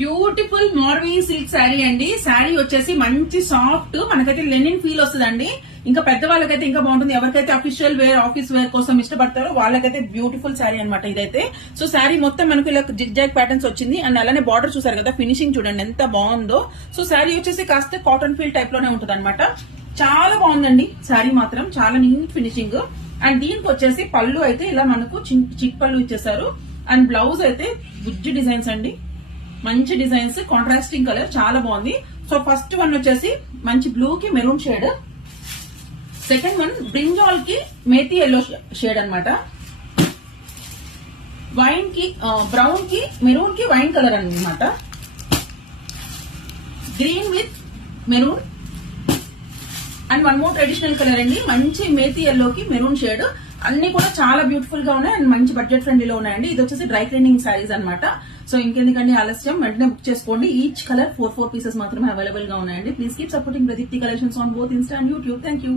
Beautiful నార్వీ silk sari అండి. శారీ వచ్చేసి మంచి సాఫ్ట్, మనకైతే లెనిన్ ఫీల్ వస్తుందండి. ఇంకా పెద్దవాళ్ళకైతే ఇంకా బాగుంటుంది. ఎవరికైతే అఫీషియల్ వేర్, ఆఫీస్ వేర్ కోసం ఇష్టపడతారో వాళ్ళకైతే బ్యూటిఫుల్ శారీ అనమాట ఇదైతే. సో శారీ మొత్తం మనకు ఇలా జిగ్ జాగ్ ప్యాటర్న్స్ వచ్చింది. అండ్ అలానే బార్డర్ చూసారు కదా, ఫినిషింగ్ చూడండి ఎంత బాగుందో. సో శారీ వచ్చేసి కాస్త కాటన్ ఫీల్ టైప్ లోనే ఉంటుంది అనమాట. చాలా బాగుందండి శారీ మాత్రం, చాలా నీట్ ఫినిషింగ్. అండ్ దీనికి వచ్చేసి పళ్ళు అయితే ఇలా మనకు చిక్ పళ్ళు ఇచ్చేసారు. అండ్ బ్లౌజ్ అయితే బుజ్జి డిజైన్స్ అండి, మంచి డిజైన్స్, కాంట్రాస్టింగ్ కలర్ చాలా బాగుంది. సో ఫస్ట్ వన్ వచ్చేసి మంచి బ్లూ కి maroon shade, second one brinjal కి మేతి ఎల్లో షేడ్ అన్నమాట, వైన్ కి బ్రౌన్ కి మెరూన్ కి వైన్ కలర్ అన్నమాట, green with maroon, and one more traditional colour అండి, మంచి మేతి ఎల్లోకి మెరూన్ షేడ్. అన్ని కూడా చాలా బ్యూటిఫుల్ గా ఉన్నాయి అండ్ మంచి బడ్జెట్ ఫ్రెండ్లీలో ఉన్నాయండి. ఇది వచ్చేసి డ్రై క్లీనింగ్ సారీస్ అనమాట. సో ఇంకెందుకండి ఆలస్యం, వెంటనే బుక్ చేసుకోండి. ఈచ్ కలర్ 4 పీసెస్ మాత్రమే అవైలబుల్ గా ఉన్నాయండి. Please keep supporting Pradeepti collections on both Insta and YouTube. Thank you.